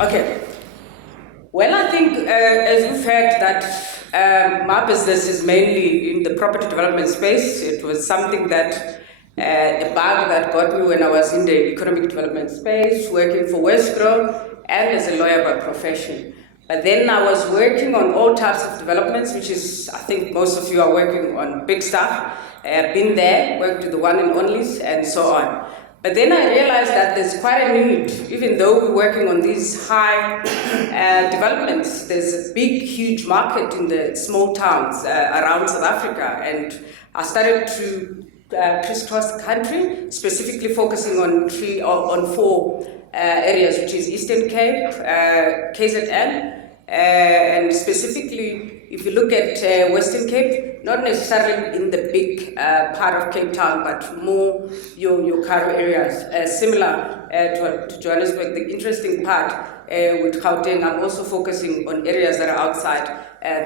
Okay. Well, I think, as you've heard, that my business is mainly in the property development space. It was something that, a bug that got me when I was in the economic development space, working for Westgrow and as a lawyer by profession. But then I was working on all types of developments, which is, I think most of you are working on big stuff. I've been there, worked with the one and onlys, and so on. But then I realized that there's quite a need, even though we're working on these high developments, there's a big, huge market in the small towns around South Africa. And I started to crisscross the country, specifically focusing on four areas, which is Eastern Cape, KZN, and specifically, if you look at Western Cape, not necessarily in the big part of Cape Town, but more your Karo areas, similar to Johannesburg. The interesting part with Gauteng, I'm also focusing on areas that are outside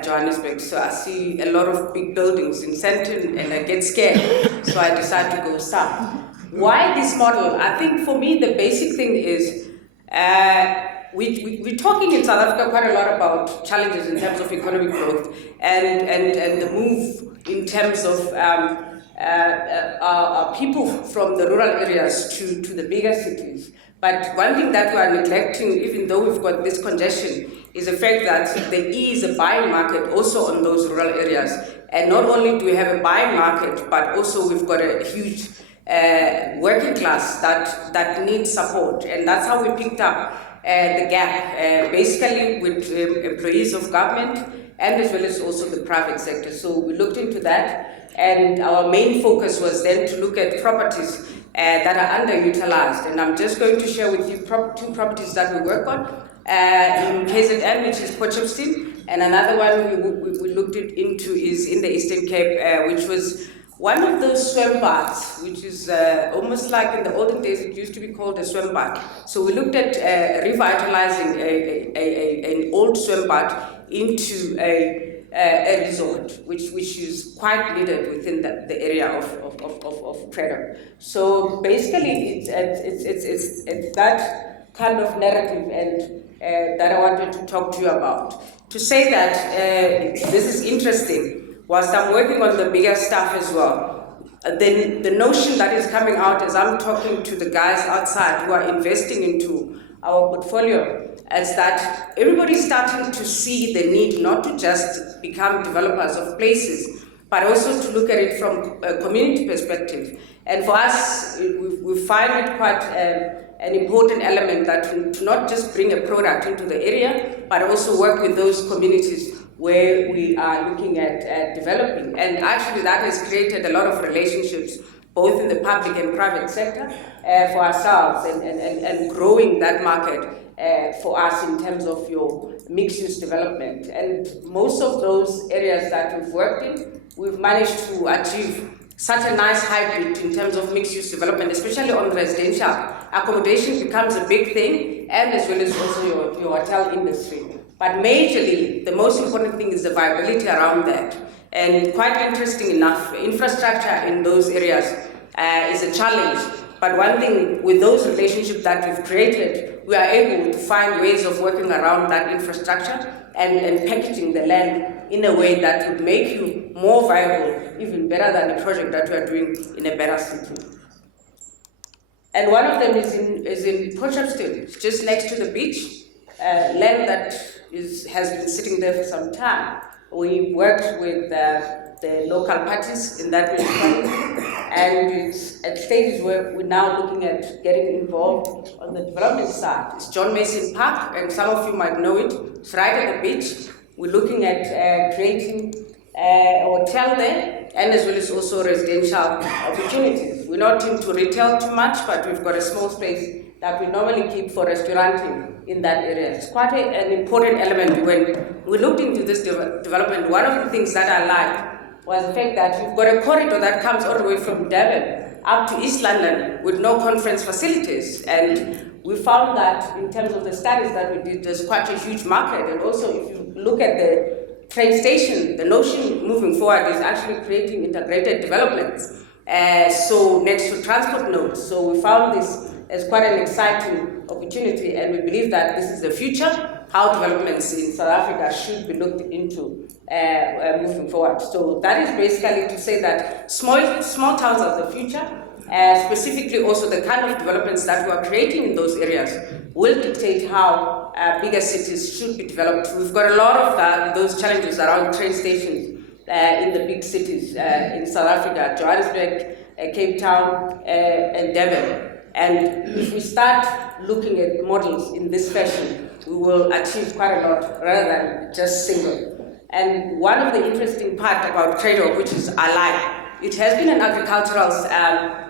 Johannesburg. So I see a lot of big buildings in Sandton and I get scared, so I decide to go south. Why this model? I think for me the basic thing is we're talking in South Africa quite a lot about challenges in terms of economic growth and the move in terms of our people from the rural areas to the bigger cities. But one thing that we are neglecting, even though we've got this congestion, is the fact that there is a buying market also on those rural areas. And not only do we have a buying market, but also we've got a huge working class that needs support. And that's how we picked up the gap, basically with employees of government and as well as also the private sector. So we looked into that, and our main focus was then to look at properties that are underutilized. And I'm just going to share with you two properties that we work on in KZN, which is Potchefstroom, and another one we looked into is in the Eastern Cape, which was one of those swim baths, which is almost like in the olden days, it used to be called a swim bath. So we looked at revitalizing an old swim bath into a resort, which is quite needed within the area of Credo. So basically, it's that kind of narrative and that I wanted to talk to you about. To say that this is interesting, whilst I'm working on the bigger stuff as well, then the notion that is coming out as I'm talking to the guys outside who are investing into our portfolio is that everybody's starting to see the need not to just become developers of places, but also to look at it from a community perspective. And for us, we find it quite an important element that to not just bring a product into the area, but also work with those communities where we are looking at developing. And actually that has created a lot of relationships, both in the public and private sector, for ourselves and growing that market for us in terms of your mixed-use development. And most of those areas that we've worked in, we've managed to achieve such a nice hybrid in terms of mixed-use development, especially on residential. Accommodation becomes a big thing, and as well as also your hotel industry. But majorly, the most important thing is the viability around that. And quite interesting enough, infrastructure in those areas is a challenge. But one thing with those relationships that we've created, we are able to find ways of working around that infrastructure and packaging the land in a way that would make you more viable, even better than the project that we are doing in a better city. And one of them is in Potchefstroom. It's just next to the beach, land that has been sitting there for some time. We worked with the local parties in that municipality, and it's at stages where we're now looking at getting involved on the development side. It's John Mason Park, and some of you might know it. It's right at the beach. We're looking at creating a hotel there, and as well as also residential opportunities. We're not into retail too much, but we've got a small space that we normally keep for restauranting in that area. It's quite an important element. When we looked into this development, one of the things that I liked was the fact that you've got a corridor that comes all the way from Durban up to East London with no conference facilities. And we found that in terms of the studies that we did, there's quite a huge market. And also if you look at the train station, the notion moving forward is actually creating integrated developments. So next to transport nodes. So we found this as quite an exciting opportunity, and we believe that this is the future, how developments in South Africa should be looked into moving forward. So that is basically to say that small towns are the future, specifically also the kind of developments that we are creating in those areas will dictate how bigger cities should be developed. We've got a lot of those challenges around train stations in the big cities in South Africa, Johannesburg, Cape Town, and Durban. And if we start looking at models in this fashion, we will achieve quite a lot rather than just single. And one of the interesting part about Credo, which is Alive, it has been an agricultural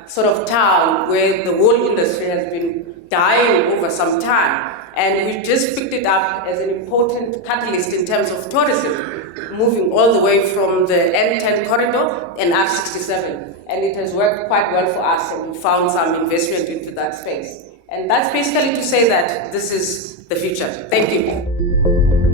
sort of town where the wool industry has been dying over some time. And we just picked it up as an important catalyst in terms of tourism, moving all the way from the N10 corridor and R67. And it has worked quite well for us, and we found some investment into that space. And that's basically to say that this is the future. Thank you.